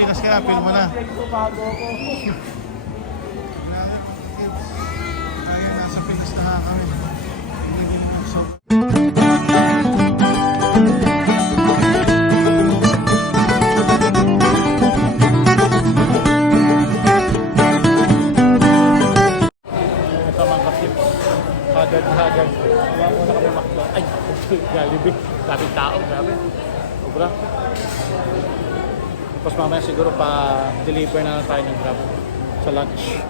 Pilipinas ka na, film mo na. Tayo nasa Pinas na kami. So, hagad. Wala muna kami makdo. Ay, Jollibee. Daming tao, grabe. Sobra. Tapos mamaya siguro pa-deliver na tayo ng Grab sa lunch.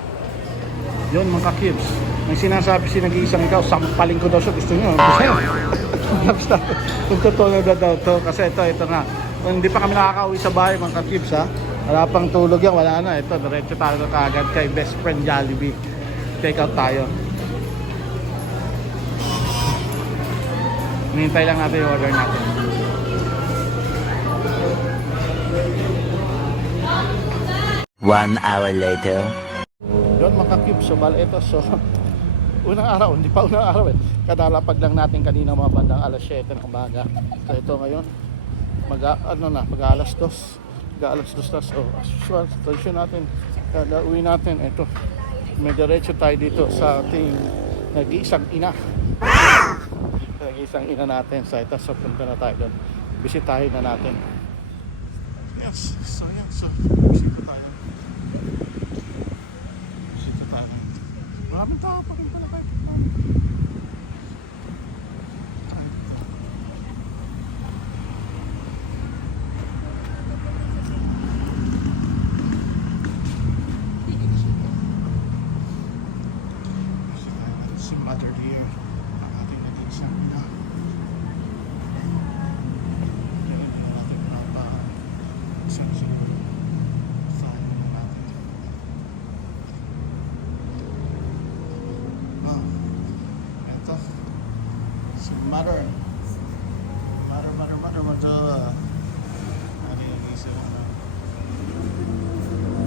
Yun mga kids. May sinasabi si nag-iisang ikaw, sampalin ko daw siya. Gusto nyo? Gusto nyo? Kung totoo na daw to. Kasi ito na. Kung hindi pa kami nakaka-uwi sa bahay mga kids ha. Wala pang tulog yan. Wala na. Ito, diretso tayo na kaagad kay best friend Jollibee. Take out tayo. Hinihintay lang natin yung order natin. One hour later. Yun mga cubes, so bali ito. So unang araw, hindi pa unang araw eh. Kadalapag lang natin kanina mga bandang alas 7 ng umaga. So ito ngayon, mag-alas 2. Mag-alas 2 na. So as usual, tradisyon natin, kada uwi natin, ito. May diretso tayo dito sa ating nag-iisang ina. Isang ina natin sa ito, so punta na tayo doon, bisitahin na natin. Yes, so yan, so bisita tayo, maraming tao pa rin pala kahit si Mother Dear, ang ating nag-iisang ina. Mother. Ano yung isa na?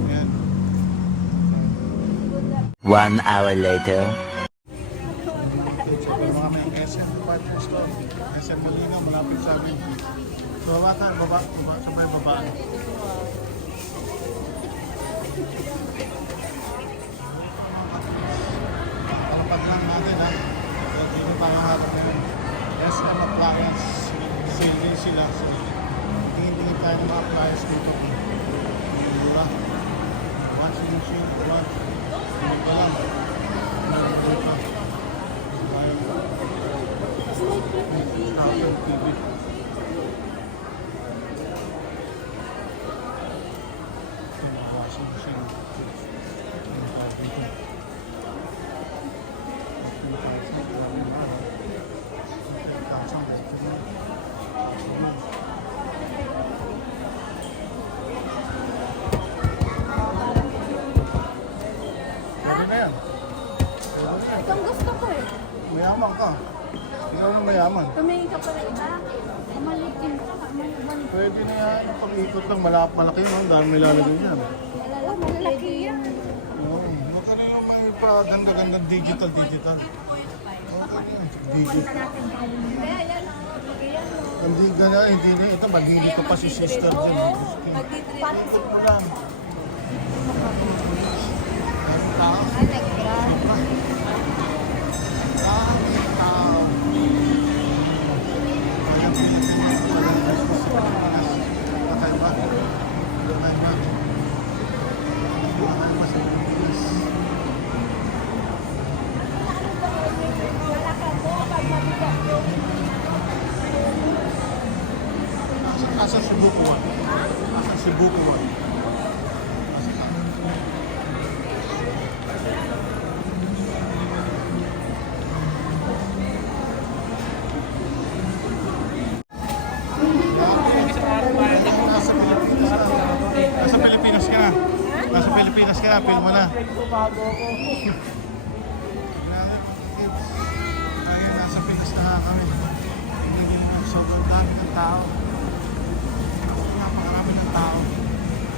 Yan. 1 hour later. Mga may SM partners ko. SM Molina, malapit sa amin. So, baba, sabay babaan. Palapag lang natin ha. Dito tayo harap ngayon. SM Appliance. Sale din sila. So, tingin tayo ng mga appliance dito. Mura. Washing machine. Hindi pa lang. Hindi pa. TV. Washing machine. Itong gusto ko eh. Mayaman ka. Ikaw na mayaman. Tumingin ka pala iba. Malikin ka. Pwede na yan. Pag-ikot lang malaki no? Dahil may lalagay yan. Malaki yan. Oo. Magkano yung may pa-ganda-ganda digital. Digital. Hindi ganyan. Hindi na. Ito maghihili pa si sister dyan. Ikot mo lang. Meron tao. Asa Cebu Kuwan. Nasa Pilipinas ka na. Nasa Pilipinas ka na, film mo na. Tayo nasa Pinas na kami. Sobrang dami ng tao. Napakarami ng tao.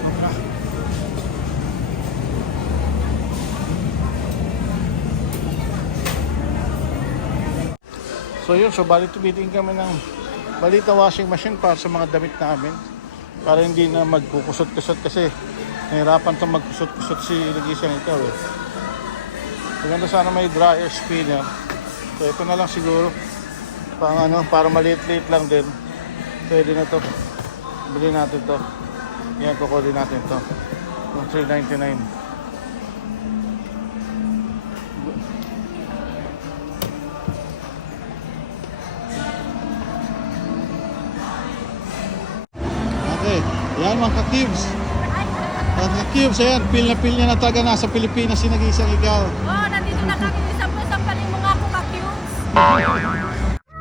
Sobra. So yun, so bali tumitingin kami ng balita washing machine para sa mga damit namin. Para hindi na magkukusot-kusot kasi nahirapan itong magkusot-kusot si nag-iisang ikaw eh. Maganda sana may dryer spinner. So ito na lang siguro. Pang ano, para maliit-liit lang din. Pwede na to. Bili natin to. Yan, kukunin natin to. Yung $3.99. Okay, yan mga ka-cubes. Mga ka-cubes, ayan, pil niya na talaga nasa Pilipinas si nag-iisang ikaw. Oh, nandito na kami sa paling mga ako ka-cubes.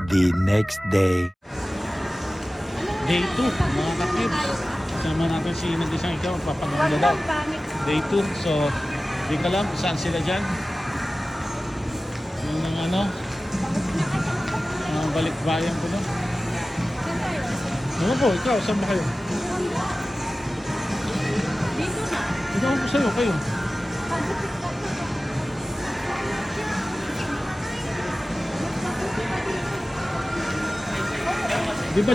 The next day. Day 2, mga ka-cubes. Kasama natin si nag-iisang ikaw, magpapaganda daw. Day 2, so di ka lang kung saan sila dyan. Yung ng ano, balikbayan ko no. Ano po, ikaw, saan ba kayo? Dito na. Ikaw ko sa'yo, kayo. Di ba?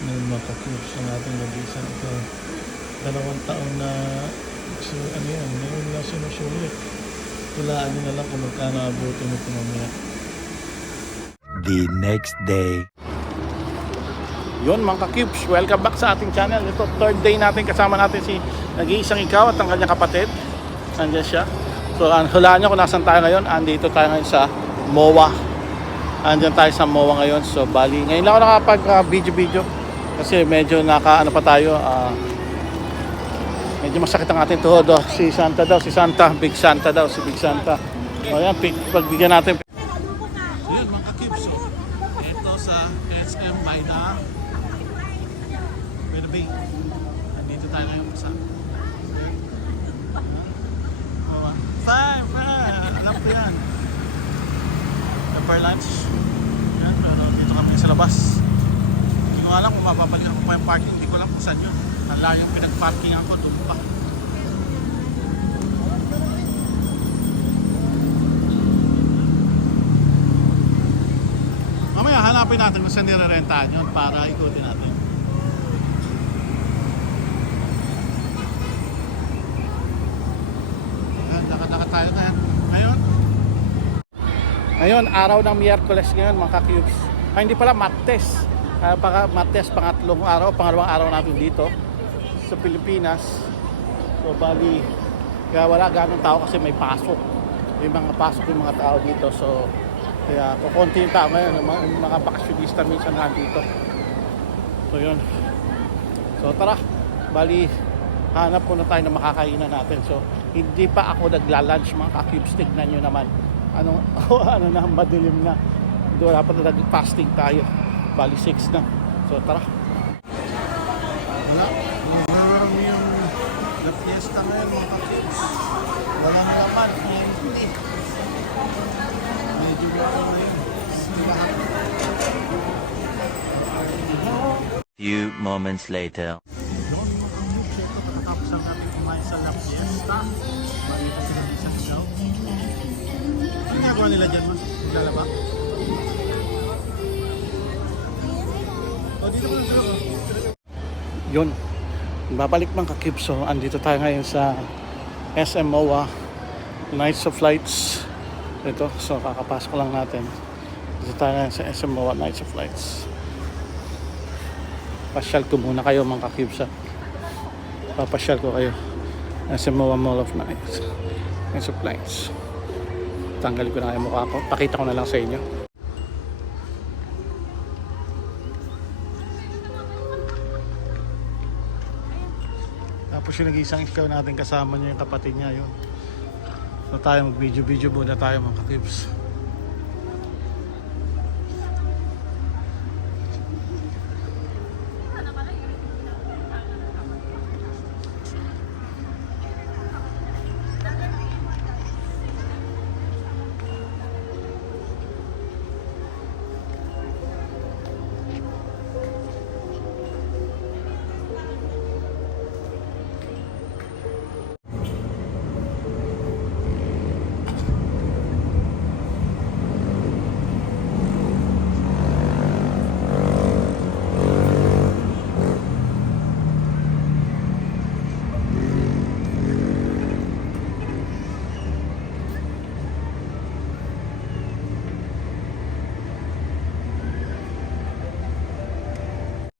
Ngayon mga ka-cubes ang ating nag-iisang ito. 2 taon na so, ano yan, ngayon lang sinusulit. Tulaan nyo na lang kung magkano abutin nito mamaya. The next day. Yun mga ka-cubes, welcome back sa ating channel. Ito, 3rd day natin, kasama natin si nag-iisang ikaw at ang kanyang kapatid. Nandiyan siya. So, hulaan nyo kung nasan tayo ngayon. Andito tayo ngayon sa MOA. Andyan tayo sa MOA ngayon. So, bali, ngayon lang ako nakapag-video-video. Kasi medyo ano pa tayo. Medyo masakit ang ating tuhod. Oh. Si Santa daw, si Santa. Big Santa daw, si Big Santa. O yan, pagbigyan natin. So, yun mga ka-cubes. So, ito sa SM by the Bay. Nandito tayo ngayon sa Fine. Alam ko yan. For lunch. Yan, pero dito kami sa labas. Hindi ko alam kung mapapalikan ko pa yung parking. Hindi ko alam kung saan yun. Hala yung pinag-parkingan ko, doon pa. Mamaya hanapin natin kung saan nirerentahan yun para ikutin natin. Lakad-lakad tayo na yan. Ngayon, araw ng Miyerkules ngayon mga ka-cubes. Ay, hindi pala, Martes. Martes, pangalawang araw natin dito sa Pilipinas. So, bali, kaya wala ganong tao kasi may pasok. May mga pasok yung mga tao dito. So, kaya kukunti yung tao ngayon. Mga bakasyonista minsan nandito. So, yun. So, tara. Bali, hanap ko na tayo na makakainan natin. So, hindi pa ako nagla-lunch mga ka-cubes. Tignan nyo naman. Ano na, madilim na. Hindi wala pa na nag-fasting tayo. Bali 6 na. So, tara. Wala. Overwhelm yung la fiesta ngayon mga ka-cubes. Walang laman. Hindi. Medyo gano'n na yun. Few moments later. Doon mga ka-cubes. Ito, pagkatapos ang natin kumain sa la fiesta. Malito sila sa sigaw. Ano ginagawa nila dyan, ma? Naglalaba? O, dito po naglalaba. Yun. Babalik mga ka-cubes. So, andito tayo ngayon sa SM MOA Nights of Lights. Ito. So, kakapasok lang natin. Dito tayo ngayon sa SM MOA Nights of Lights. Pasyal ko muna kayo mga ka-cubes. Papasyal ko kayo. SM MOA Mall of Nights. Nights of Lights. Tanggalin ko na yung mukha ko. Pakita ko na lang sa inyo. Tapos yung nag-iisang ikaw natin kasama niya yung kapatid niya yun. So tayo mag-video muna tayo mga ka-cubes.